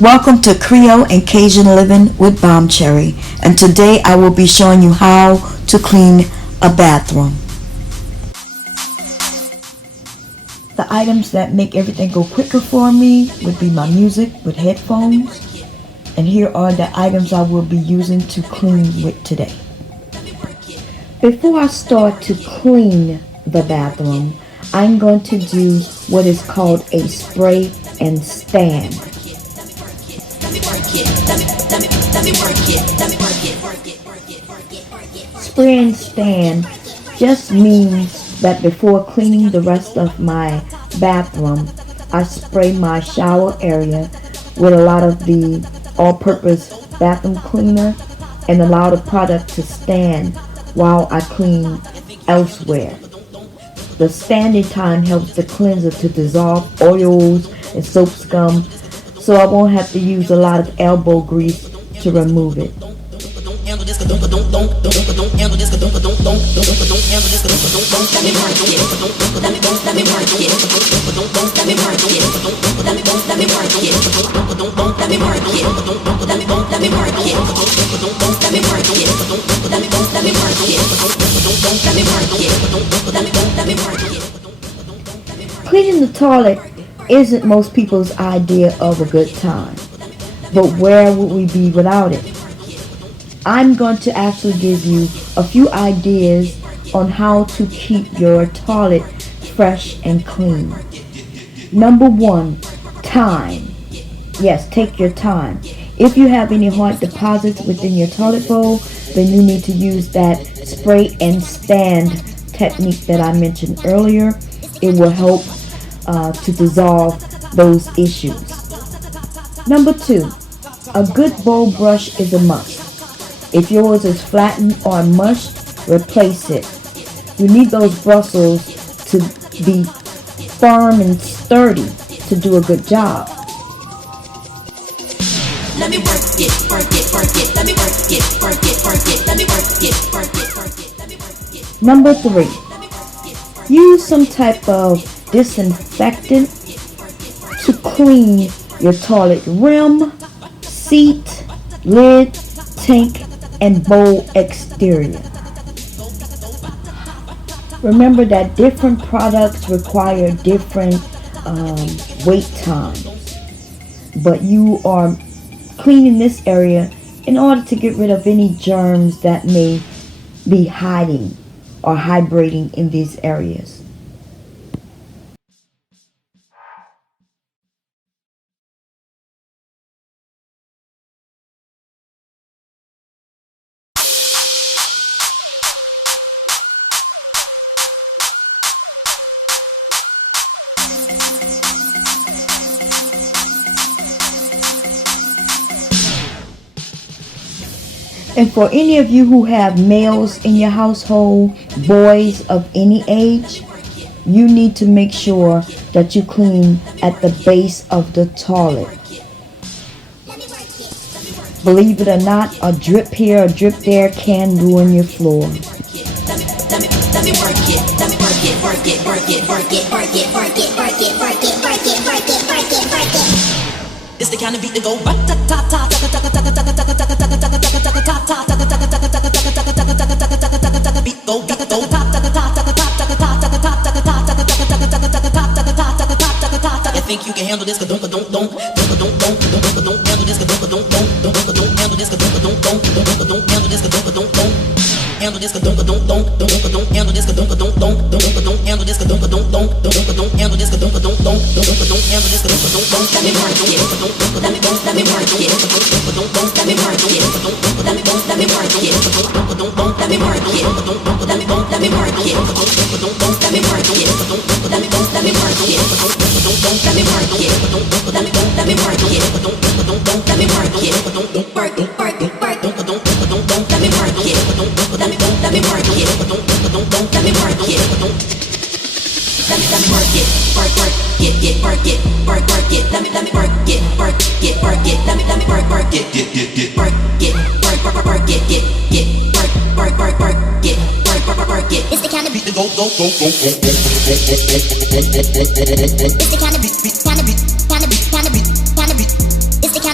Welcome to Creole and Cajun Living with Bomb Cherry, and today I will be showing you how to clean a bathroom. The items that make everything go quicker for me would be my music with headphones, and here are the items I will be using to clean with today. Before I start to clean the bathroom, I'm going to do what is called a spray and stand. Spray and stand just means that before cleaning the rest of my bathroom, I spray my shower area with a lot of the all-purpose bathroom cleaner and allow the product to stand while I clean elsewhere. The standing time helps the cleanser to dissolve oils and soap scum, so I won't have to use a lot of elbow grease to remove it. Cleaning the toilet isn't most people's idea of a good time, but where would we be without it? I'm going to actually give you a few ideas on how to keep your toilet fresh and clean. Number one, time. Yes, take your time. If you have any hard deposits within your toilet bowl, then you need to use that spray and stand technique that I mentioned earlier. It will help to dissolve those issues. Number two, a good bowl brush is a must. If yours is flattened or mushed, replace it. You need those bristles to be firm and sturdy to do a good job. Let me work it, work it, work it. Let me work it, work it, work it. Let me work it, work it, work it. Let me work it. Number three, use some type of disinfectant to clean your toilet rim, seat, lid, tank, and bowl exterior. Remember that different products require different wait times, but you are cleaning this area in order to get rid of any germs that may be hiding or hibernating in these areas. And for any of you who have males in your household, boys of any age, you need to make sure that you clean at the base of the toilet. Believe it or not, a drip here, a drip there can ruin your floor. It's the kind of beat that go ta ta ta ta ta ta ta ta I think you can handle this, don't handle this, don't handle this, don't handle this, don't handle this, handle this, don't handle this, don't handle this, let me work it, let me work it, let me work it, let me work it, let me work it, let me work it, let me work it, let me work it, let me work it, let me work it, let me work it, let me work it, let me work it, work it, work it, work it, let me work it, let me work it, let me work it. Let me work it, work it, work it, work it. Let me work it, work it, work it. Let me work it, work it, work it, work it, work it. It's the kind of beat that go. It's the kind of beat. It's the kind of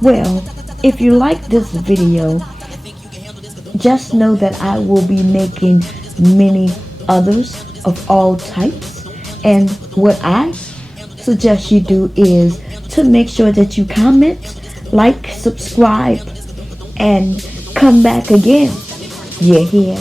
Well, if you like this video, just know that I will be making many others of all types. And what I suggest you do is to make sure that you comment, like, subscribe, and come back again. You hear?